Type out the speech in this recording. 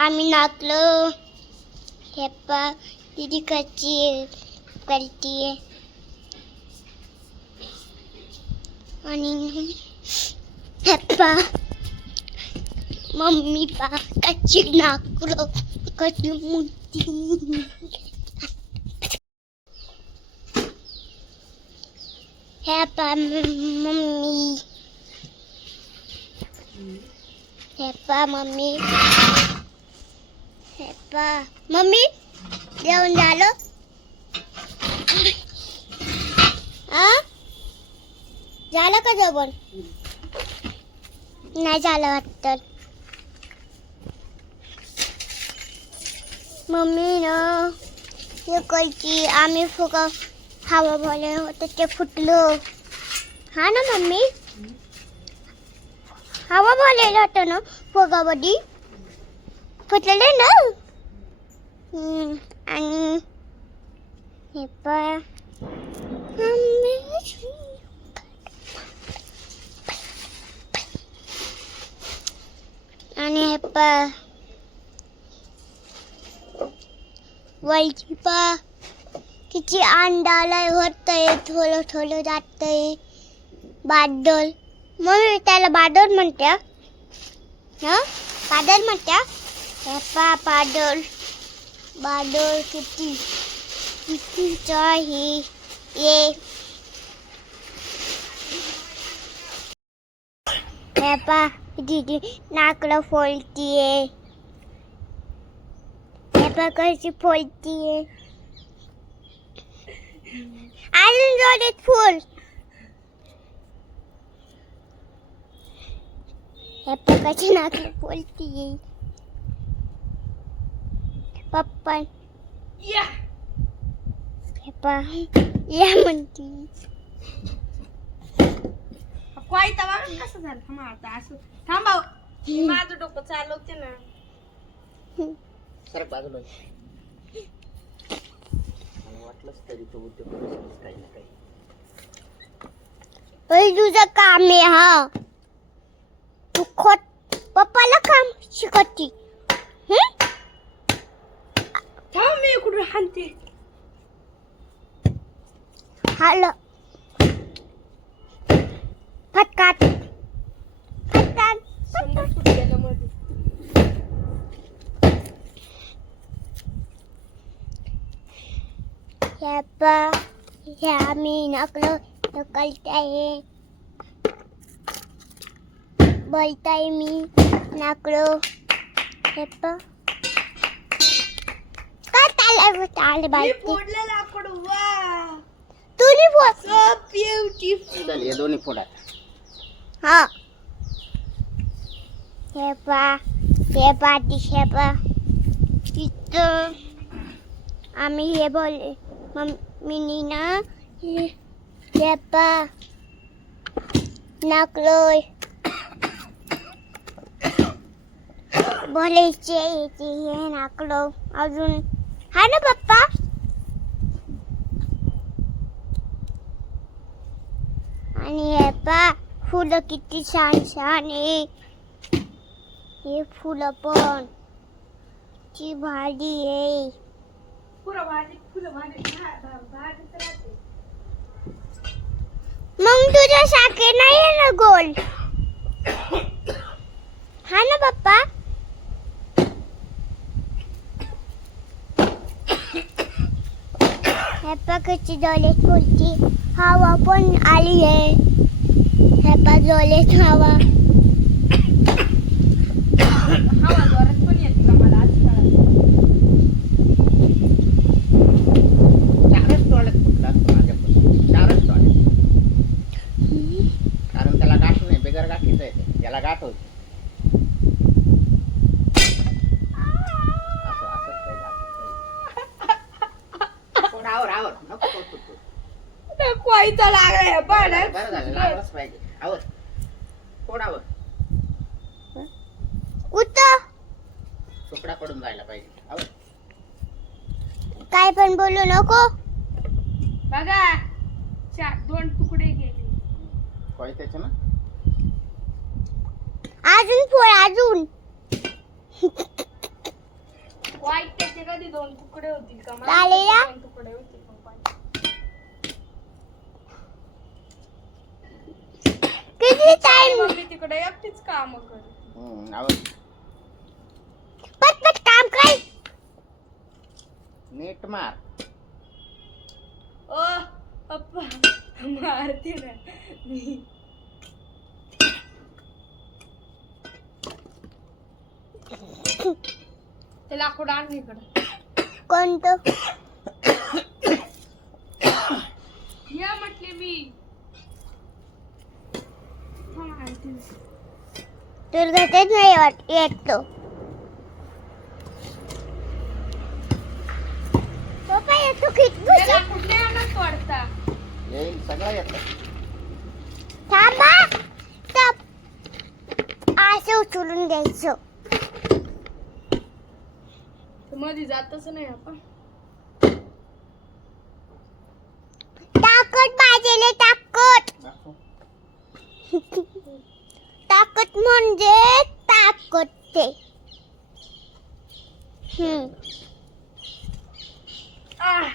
आम्ही नाचलो हे पा दीदी कशी करते आणि हे पा मम्मी पा कशी नाचलो कशी मुठी हे पप्पा मम्मी जेवण झालं? आ? झालं का जेवण? नाही झालं वाटतं. मम्मी ना हे कळची आम्ही फुग हवा भरले होतं ते फुटलं. हा ना मम्मी? हवा भरलेलं होतं ना फुगामध्ये फुटलेलं ना? आणि हे पण आणि हे पा वलची पा किती अंडाला होतंय थोडं थोडं जातंय. बादल. मग त्याला बादल म्हणत्या. हं? बादल म्हणत्या? हे पा बादल. बादल किती किती चाही ये. हे दीदी नाकलं फोलतीये. हे कशी फोलतीये? अजून जोडीत फुल. हे कशी नाकलं फोलतीये? पप्पा. हे पा या म्हणती. काय तवा कसं झालं? थांबा आता असं. थांबाव माझं डोकं चालवते ना. सरक बाजूला मला वाटलंच तरी तो उद्योग करेलच काही ना काही. अरे तुझं काम आहे हा. तू खोट पप्पाला काम शिकवती? थांब मी इकडून हाणते हॅलो फटकाट फटकाट समजा फुटलेलं मध्ये हे पा हे आम्ही नकलो नकलताय बोलताय मी नाकलो हे पा काय चाललंय चाल मी बाई फोडलेलं लाकूड वा तू नाही बोल सो ब्युटिफुल चल हे दोन्ही फोडा हा। हे पा हे पाठी हे पा तिथं आम्ही हे बोलले मम्मीनी ना हे हे पा नाकलोय बोलायचे येते हे नाकलो। अजून हा ना पप्पा आणि हे पा फुलं किती छान छान आहे हे फुलं पण ती आहे पुरं भाजी राहते मग तुझ्या साखे नाही आहे ना गोल हा ना पप्पा हे डोले फुलती हवा पण आली आहे. हे हवा जोरात पण येते का मला आज कळालं चारच टॉयलेट फुटला असतो माझ्यापासून चारच टॉयलेट कारण त्याला गाठ नाही बिगर गाठीचं आहे ते. याला गाठ होती असं असंच पाहिजे असंच पाहिजे फोड आवर कोयता लागलाय पण बरं झालं लागलंच पाहिजे. आवर. फोड आवर कुठं? तुकडा पडून जायला पाहिजे. आवर. काय पण बोलू नको. बघा चार दोन तुकडे गेले. कोयत्याचे ना? अजून फोड अजून. वाईट त्याचे कधी दोन तुकडे होतील का? मला? दोन तुकडे होतील मग वाईट. किती टाइम मम्मी तिकडे एकटीच काम कर. हम्म. पटपट काम कर. नीट मार. ओ पप्पा मारते ना. मी. ते लाकूड आण इकडे. कोणतं? या म्हटले मी. घेतच नाही वाट येतो पप्पा येतो ते किती आणत पडता येईल सगळं येतं. थांबा. टप असं उचलून घ्यायचं. ते मध्ये जातच नाही आपण. ताकद बाजेले ताकद दाखव. ताकद म्हणजे ताकद ते हम्म आह